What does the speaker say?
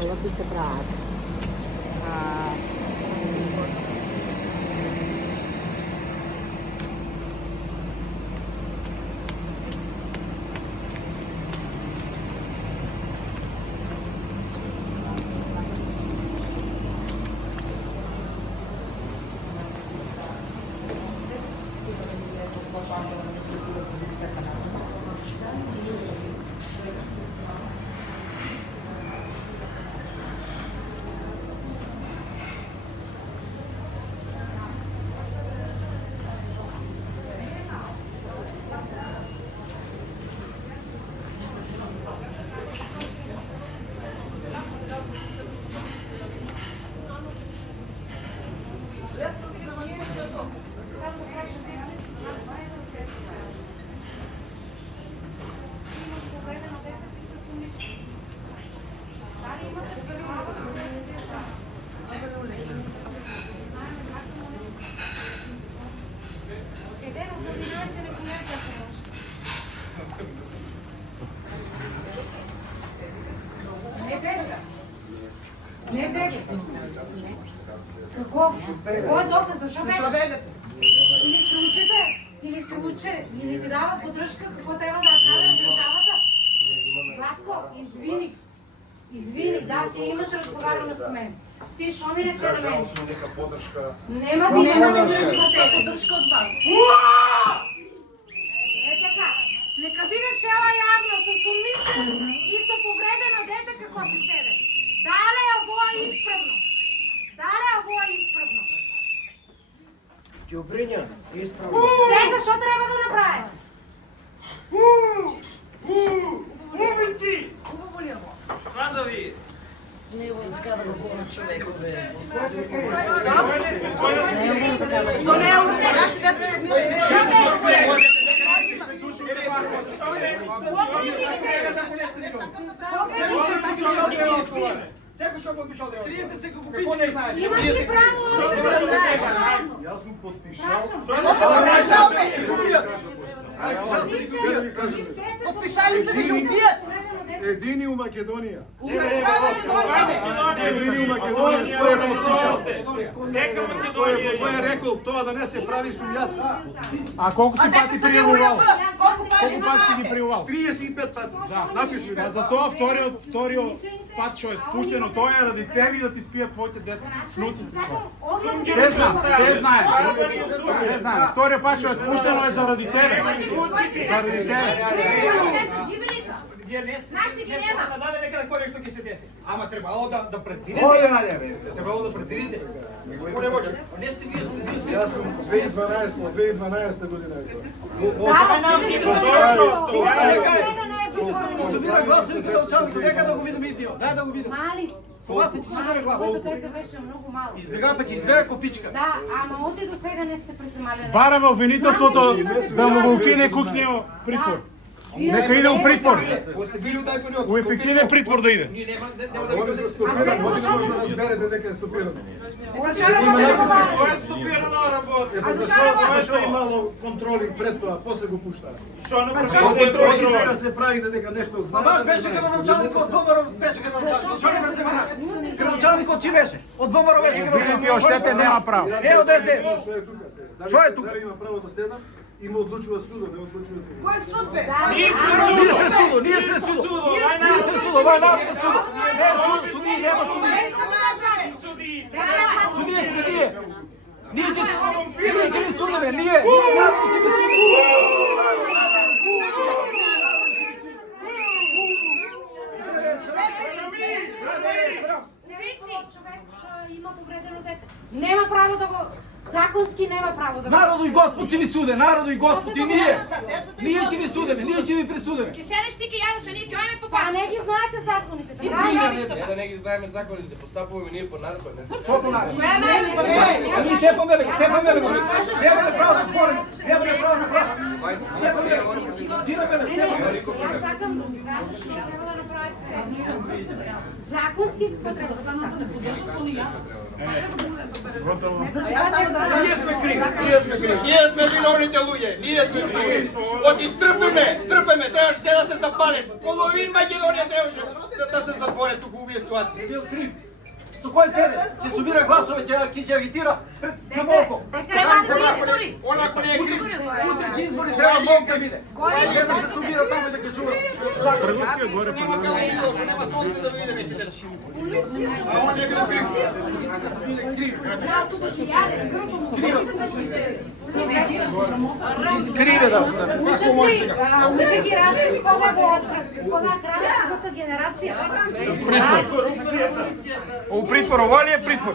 Coloque isso para arte. Не бега. Какво? Какво е доказ? Защо бегаш? Или се учите, или се учи, или ти дава поддръжка, какво трябва да направиш държавата? Владко, извини. Извини, да, ти имаш разговаряне с мен. Ти шо ми рече на мен? Нема да има поддръжка от вас. Е така. Нека видят цела явност, осумничен и со повредено дете како се седе. Дале ово е исправно. Дале ово е исправно. Ѓубриња, исправно. Сега што треба да направите? Убици! Убаво ли ово? Фандови! Не го изкада да го на човекове. Што не е убаво? Нашите деца ще били Секој што подпишал треба. Триете се како Какво не знаете? Имаш ли право да знаеш? Јас сум подпишал. Подпишали сте да ги убият. Едини у Македонија. Едини у Македонија кој е подпишал. Кој е рекол тоа да не се прави сум јас. А колку си пати пријавувал? Колку пати си ги пријавувал? 35 пати. Написано. А за тоа вториот пат што е спуштено, тоа е ради тебе да ти спијат твоите деца, внуците твои. Се знаеш. Се знаеш. Вториот пат што е спуштено е заради тебе. Заради тебе. Нашите ги нема. Надале дека некој нешто ќе се деси. Ама требало да предвидите. Требало да предвидите. Некој не може. Не сте вие сте. Јас сум 2012 година. Собира гласови кај началник, нека да го видиме и тио. Дај да го видиме. Мали. Сова се че собира гласови. Моето дете беше многу мало. Избега копичка. Да, ама оти до сега не сте преземали нещо. Бараме обвинителството да му го укине кукнио притвор. Нека иде у притвор. Сте били у тај период. У ефективен притвор да иде. Ние нема да го стопираме. Може да разберете дека е стопирано. Кој е стопирана работа? Зашто имало контроли пред тоа, после го пуштаа. Што не Контроли сега се правите дека нешто знаете. Баш беше кај началникот ВМРО, беше кај началникот. Што не преземана? Кај началникот ти беше? Од ВМРО беше кај началникот. Ти оштете нема право. Не, од СДС. Што е тука? Дали има право да седам? Има одлучува судот, не одлучува тука. Кој суд бе? Ние сме судо, ние сме судо. Ние сме судо, ова е народно судо. Не е суди, нема суди. Судија сме ние. Ние ќе ни судиме, ние народно ќе ни судиме. Човек што има повредено дете. Нема право да го Законски нема право да... Народу и Господ ќе ви суде, народу и Господ и ние. Ние ќе ви судиме, ние ќе ви присудиме. Ке седеш ти ке ядеш, а ние ќе ојме по Па не пачки. ги знаете законите. Ти така ли? прави Да не ги знаеме законите, постапуваме ние по наредба, не се. Што по наред? Која наредба бе? А ние тепаме ли? Тепаме ли? Немаме право да спорим. Немаме право на глас. Тепаме ли? Дираме ли? Тепаме ли? Аз сакам да ви кажа, што треба да направите сега. Законски треба да станат да поддржат и ја. Ние сме криви, ние сме криви. Ние сме виновните луѓе, ние сме криви. Оти трпеме, трябваше се да се запалят. Половин Македонија трябваше да се затворят тук у овие ситуации. Бил крив. Со кој седе? Се собира гласове, ќе агитира пред Молко. Треба да се избори. Онако не е крив. Утре се избори, треба Молко да биде. Ќе да се собира таму и да кажува. Прелуския горе по Нема каде да нема сонце да видиме хидеш. А он е бил крив. Искриве да. Уче ги ради кога кога трае генерација. У притвор, ова ли е притвор?